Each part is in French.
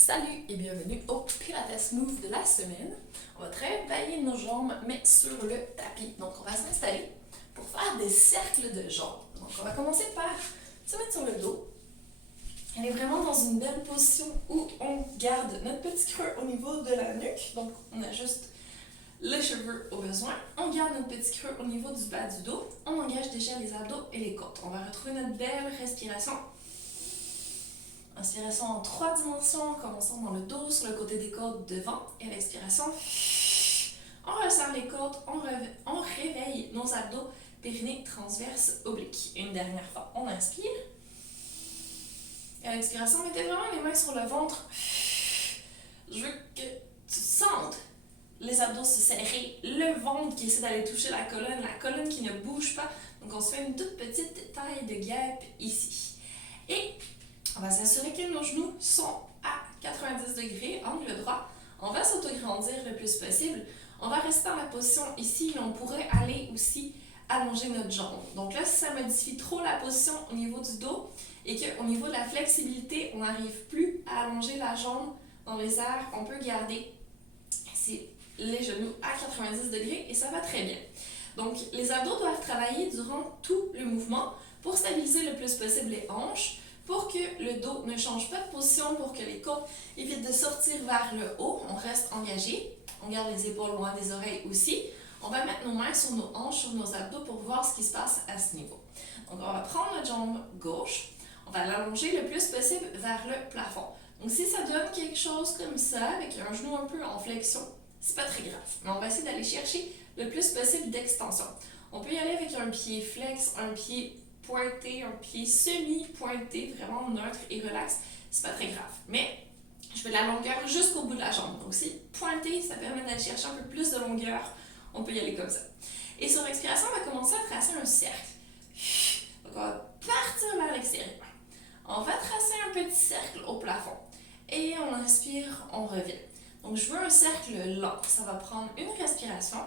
Salut et bienvenue au Pilates Move de la semaine. On va travailler nos jambes, mais sur le tapis. Donc, on va s'installer pour faire des cercles de jambes. Donc, on va commencer par se mettre sur le dos. On est vraiment dans une belle position où on garde notre petit creux au niveau de la nuque. Donc, on ajuste les cheveux au besoin. On garde notre petit creux au niveau du bas du dos. On engage déjà les abdos et les côtes. On va retrouver notre belle respiration. Inspiration en 3 dimensions, commençons dans le dos, sur le côté des côtes devant. Et à l'expiration, on resserre les côtes, on réveille nos abdos, périnée transverse oblique. Une dernière fois, on inspire. Et à l'expiration, mettez vraiment les mains sur le ventre. Je veux que tu sentes les abdos se serrer, le ventre qui essaie d'aller toucher la colonne qui ne bouge pas. Donc on se fait une toute petite taille de guêpe ici. Et on va s'assurer que nos genoux sont à 90 degrés, angle droit. On va s'autograndir le plus possible. On va rester dans la position ici, mais on pourrait aller aussi allonger notre jambe. Donc là, si ça modifie trop la position au niveau du dos et qu'au niveau de la flexibilité, on n'arrive plus à allonger la jambe dans les airs, on peut garder les genoux à 90 degrés et ça va très bien. Donc, les abdos doivent travailler durant tout le mouvement pour stabiliser le plus possible les hanches, pour que le dos ne change pas de position, pour que les côtes évitent de sortir vers le haut. On reste engagé. On garde les épaules loin des oreilles aussi. On va mettre nos mains sur nos hanches, sur nos abdos pour voir ce qui se passe à ce niveau. Donc, on va prendre notre jambe gauche. On va l'allonger le plus possible vers le plafond. Donc, si ça donne quelque chose comme ça, avec un genou un peu en flexion, c'est pas très grave. Mais on va essayer d'aller chercher le plus possible d'extension. On peut y aller avec un pied flex, un pied pointé, un pied semi-pointé, vraiment neutre et relax, c'est pas très grave. Mais je veux la longueur jusqu'au bout de la jambe. Donc si pointé, ça permet d'aller chercher un peu plus de longueur, on peut y aller comme ça. Et sur l'expiration, on va commencer à tracer un cercle. Donc on va partir vers l'extérieur. On va tracer un petit cercle au plafond. Et on inspire, on revient. Donc je veux un cercle lent. Ça va prendre une respiration.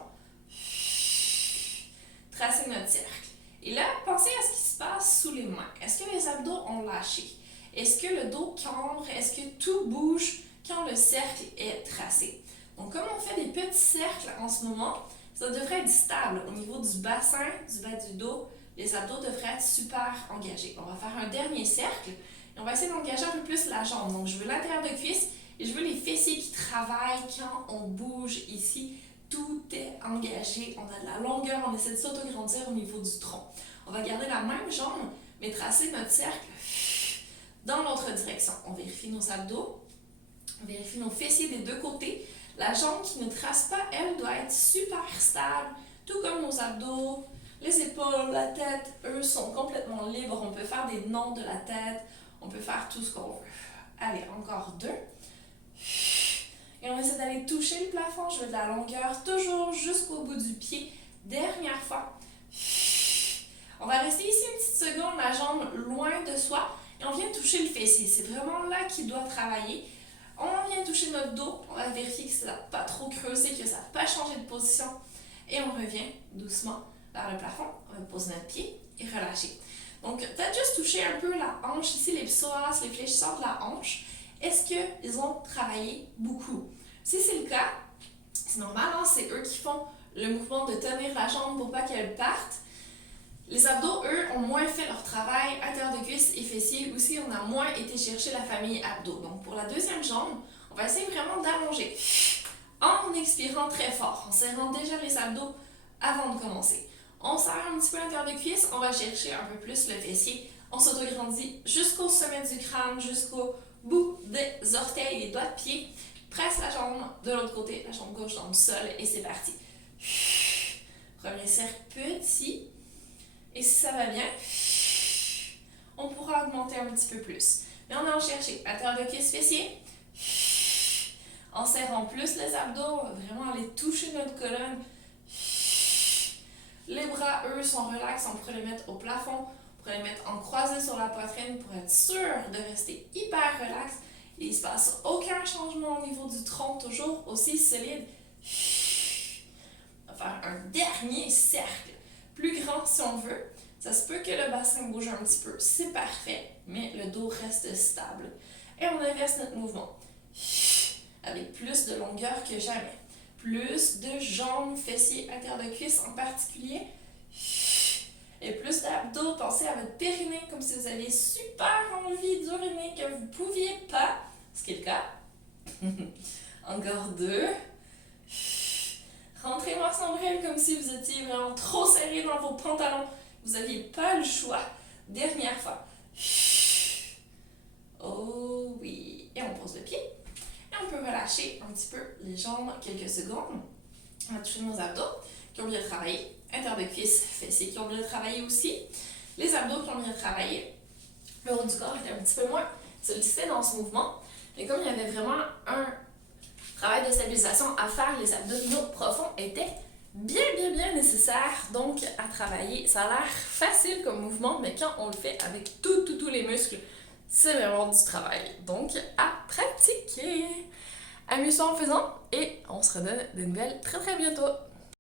Tracer notre cercle. Et là, pensez à ce qui se passe sous les mains. Est-ce que les abdos ont lâché? Est-ce que le dos cambre? Est-ce que tout bouge quand le cercle est tracé? Donc, comme on fait des petits cercles en ce moment, ça devrait être stable au niveau du bassin, du bas du dos. Les abdos devraient être super engagés. On va faire un dernier cercle et on va essayer d'engager un peu plus la jambe. Donc, je veux l'intérieur de cuisse et je veux les fessiers qui travaillent quand on bouge ici. Tout est engagé, on a de la longueur, on essaie de s'autograndir au niveau du tronc. On va garder la même jambe, mais tracer notre cercle dans l'autre direction. On vérifie nos abdos, on vérifie nos fessiers des deux côtés. La jambe qui ne trace pas, elle, doit être super stable, tout comme nos abdos. Les épaules, la tête, eux, sont complètement libres. On peut faire des nœuds de la tête, on peut faire tout ce qu'on veut. Allez, encore 2. Et on essaie d'aller toucher le plafond, je veux de la longueur, toujours jusqu'au bout du pied. Dernière fois. On va rester ici une petite seconde, la jambe loin de soi, et on vient toucher le fessier. C'est vraiment là qu'il doit travailler. On vient toucher notre dos, on va vérifier que ça n'a pas trop creusé, que ça n'a pas changé de position. Et on revient doucement vers le plafond. On va poser notre pied et relâcher. Donc, peut-être juste toucher un peu la hanche, ici les psoas, les fléchisseurs de la hanche. Est-ce qu'ils ont travaillé beaucoup? Si c'est le cas, c'est normal, hein? C'est eux qui font le mouvement de tenir la jambe pour pas qu'elle parte. Les abdos, eux, ont moins fait leur travail, intérieur de cuisse et fessiers. Aussi, on a moins été chercher la famille abdos. Donc, pour la deuxième jambe, on va essayer vraiment d'allonger. En expirant très fort, en serrant déjà les abdos avant de commencer. On serre un petit peu l'intérieur de cuisse, on va chercher un peu plus le fessier. On s'autograndit jusqu'au sommet du crâne, jusqu'au bout des orteils et des doigts de pied. Presse la jambe de l'autre côté, la jambe gauche dans le sol et c'est parti. Premier cercle petit. Et si ça va bien, on pourra augmenter un petit peu plus. Mais on va en chercher. Intérieur de cuisse fessier. En serrant plus les abdos, on va vraiment aller toucher notre colonne. Les bras, eux, sont relax. On pourrait les mettre au plafond. On pourrait les mettre en croisé sur la poitrine pour être sûr de rester hyper relax. Et il ne se passe aucun changement au niveau du tronc, toujours aussi solide. On va faire un dernier cercle, plus grand si on veut. Ça se peut que le bassin bouge un petit peu, c'est parfait, mais le dos reste stable. Et on inverse notre mouvement. avec plus de longueur que jamais. Plus de jambes, fessiers, haltères de cuisses en particulier. Et plus d'abdos, pensez à votre périnée comme si vous aviez super envie d'uriner que vous ne pouviez pas, ce qui est le cas. Encore 2. Rentrez votre nombril comme si vous étiez vraiment trop serré dans vos pantalons. Vous n'aviez pas le choix. Dernière fois. Oh oui. Et on pose le pied. Et on peut relâcher un petit peu les jambes quelques secondes. On va toucher nos abdos qui ont bien travaillé. Haltères de cuisses, fessiers qui ont bien travaillé aussi. Les abdos qui ont bien travaillé. Le haut du corps était un petit peu moins sollicité dans ce mouvement. Mais comme il y avait vraiment un travail de stabilisation à faire, les abdominaux profonds étaient bien nécessaires donc à travailler. Ça a l'air facile comme mouvement, mais quand on le fait avec tous les muscles, c'est vraiment du travail. Donc, à pratiquer! Amuse-toi en faisant et on se redonne des nouvelles très bientôt.